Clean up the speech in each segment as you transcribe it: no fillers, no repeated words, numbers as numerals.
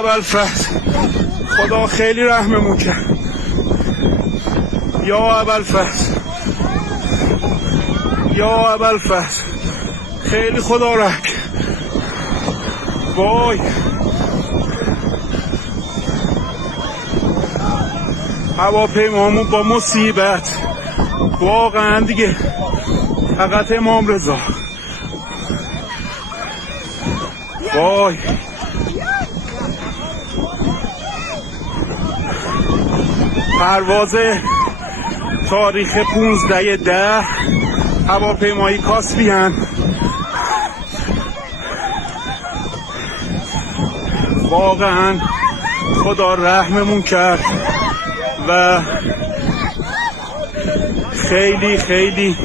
ابوالفضل خدا خیلی رحممون کرد. یا ابوالفضل یا ابوالفضل خیلی خدا رحم کرد. وای هواپیمامون با مصیبت واقعا دیگه فقط امام رضا. وای پرواز تاریخ 15/10 هواپیمایی کاسپیان واقعا خدا رحممون کرد و خیلی خیلی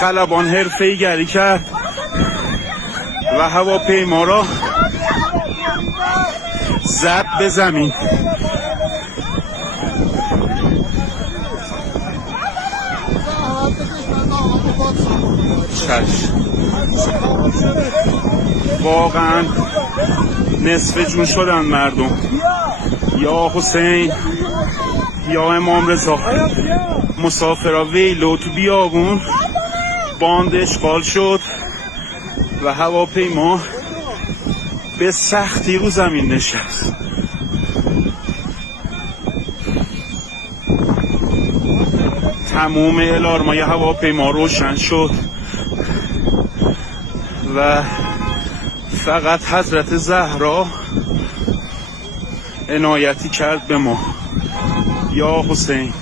خلبان حرفه‌ای گری کرد و هواپیما را زد به زمین. واقعا نصف جون شدن مردم. یا حسین یا امام رضا. مسافرا ویلو تو بیابون باند اشغال شد و هواپیما به سختی رو زمین نشست. تمام الارمای هواپیما روشن شد و فقط حضرت زهرا عنایتی کرد به ما. یا حسین